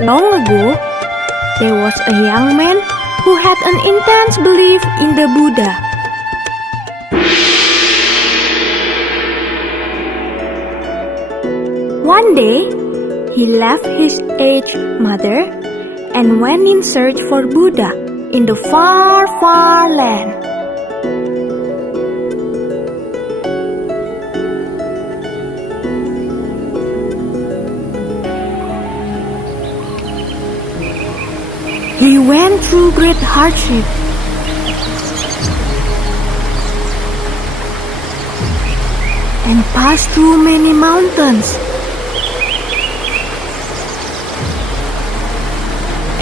Long ago, there was a young man who had an intense belief in the Buddha. One day, he left his aged mother and went in search for Buddha in the far, far land. He went through great hardship and passed through many mountains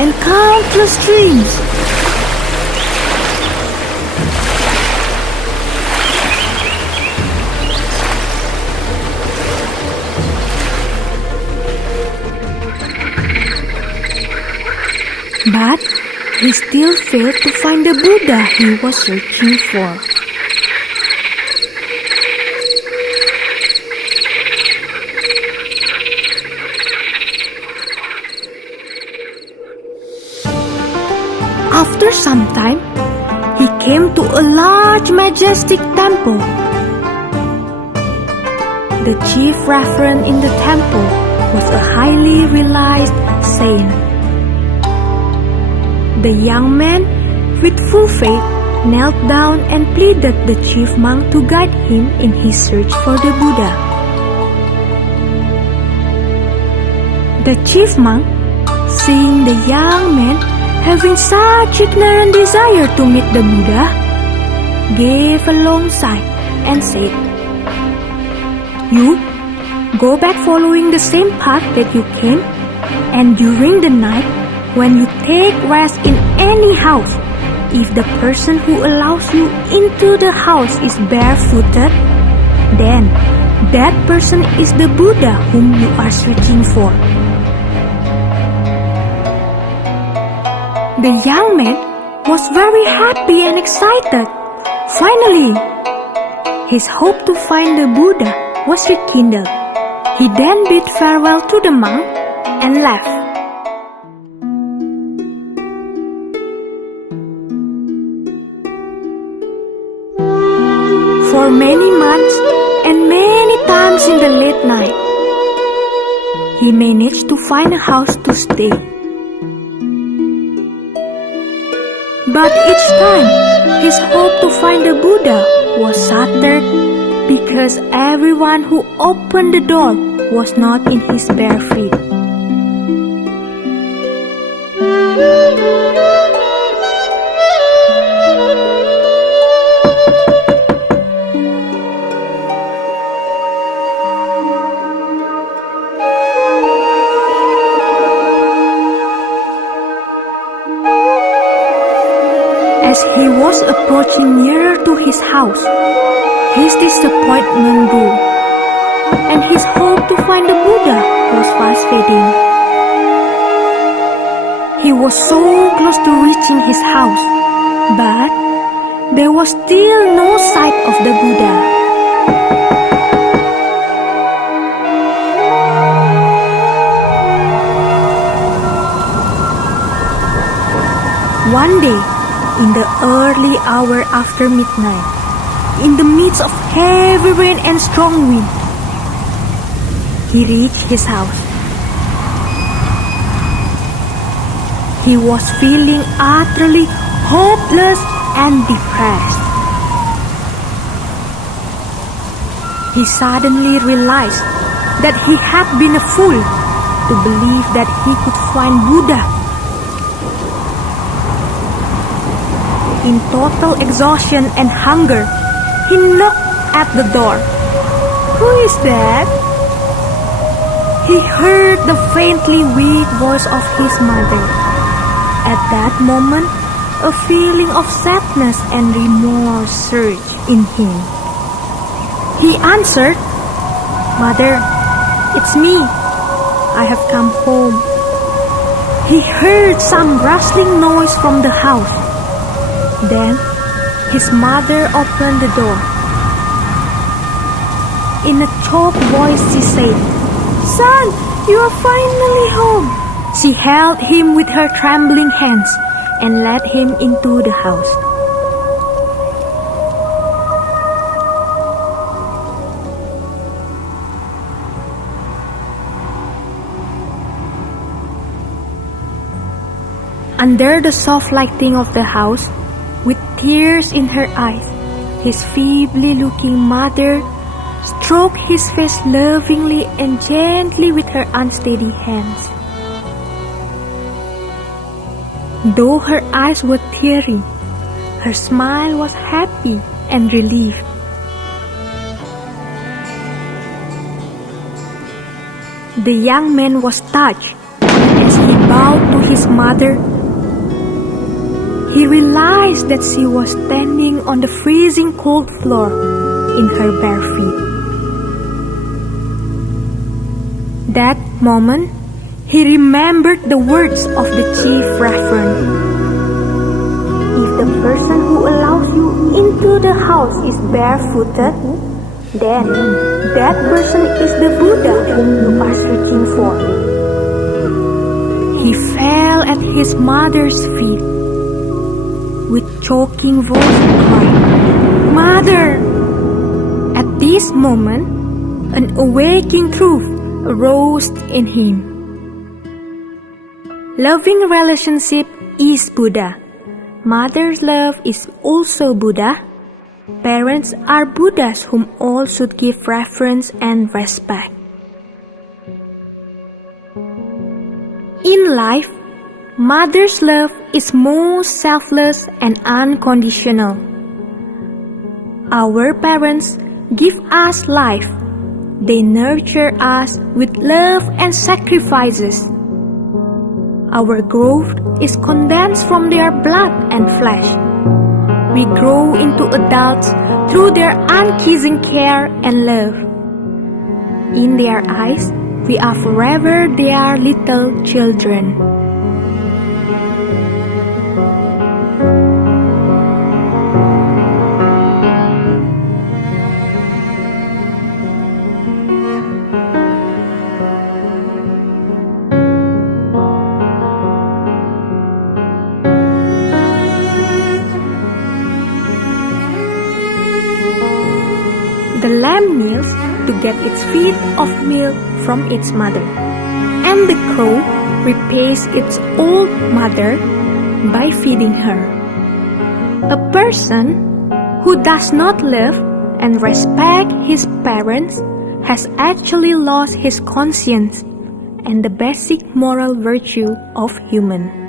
and countless streams. But he still failed to find the Buddha he was searching for. After some time, he came to a large majestic temple. The chief reverend in the temple was a highly realized saint. The young man, with full faith, knelt down and pleaded the chief monk to guide him in his search for the Buddha. The chief monk, seeing the young man having such ignorant desire to meet the Buddha, gave a long sigh and said, "You go back following the same path that you came, and during the night, when you take rest in any house, if the person who allows you into the house is barefooted, then that person is the Buddha whom you are searching for." The young man was very happy and excited. Finally, his hope to find the Buddha was rekindled. He then bid farewell to the monk and left. For many months and many times in the late night, he managed to find a house to stay. But each time, his hope to find the Buddha was shattered because everyone who opened the door was not in his bare feet. As he was approaching nearer to his house, his disappointment grew, and his hope to find the Buddha was fast fading. He was so close to reaching his house, but there was still no sight of the Buddha. One day, in the early hour after midnight, in the midst of heavy rain and strong wind, he reached his house. He was feeling utterly hopeless and depressed. He suddenly realized that he had been a fool to believe that he could find Buddha. In total exhaustion and hunger, he knocked at the door. "Who is that?" He heard the faintly weak voice of his mother. At that moment, a feeling of sadness and remorse surged in him. He answered, "Mother, it's me. I have come home." He heard some rustling noise from the house. Then his mother opened the door. In a choked voice she said, "Son, you are finally home. She held him with her trembling hands and led him into the house. Under the soft lighting of the house, with tears in her eyes, his feebly looking mother stroked his face lovingly and gently with her unsteady hands. Though her eyes were teary, her smile was happy and relieved. The young man was touched, and as he bowed to his mother, he realized that she was standing on the freezing cold floor in her bare feet. That moment, he remembered the words of the chief reverend. If the person who allows you into the house is barefooted, then that person is the Buddha whom you are searching for. He fell at his mother's feet. With choking voice he cried, "Mother!" At this moment, an awakening truth arose in him. Loving relationship is Buddha. Mother's love is also Buddha. Parents are Buddhas whom all should give reverence and respect. In life, mother's love is most selfless and unconditional. Our parents give us life. They nurture us with love and sacrifices. Our growth is condensed from their blood and flesh. We grow into adults through their unceasing care and love. In their eyes, we are forever their little children. The lamb kneels to get its feed of milk from its mother, and the cow repays its old mother by feeding her. A person who does not love and respect his parents has actually lost his conscience and the basic moral virtue of human.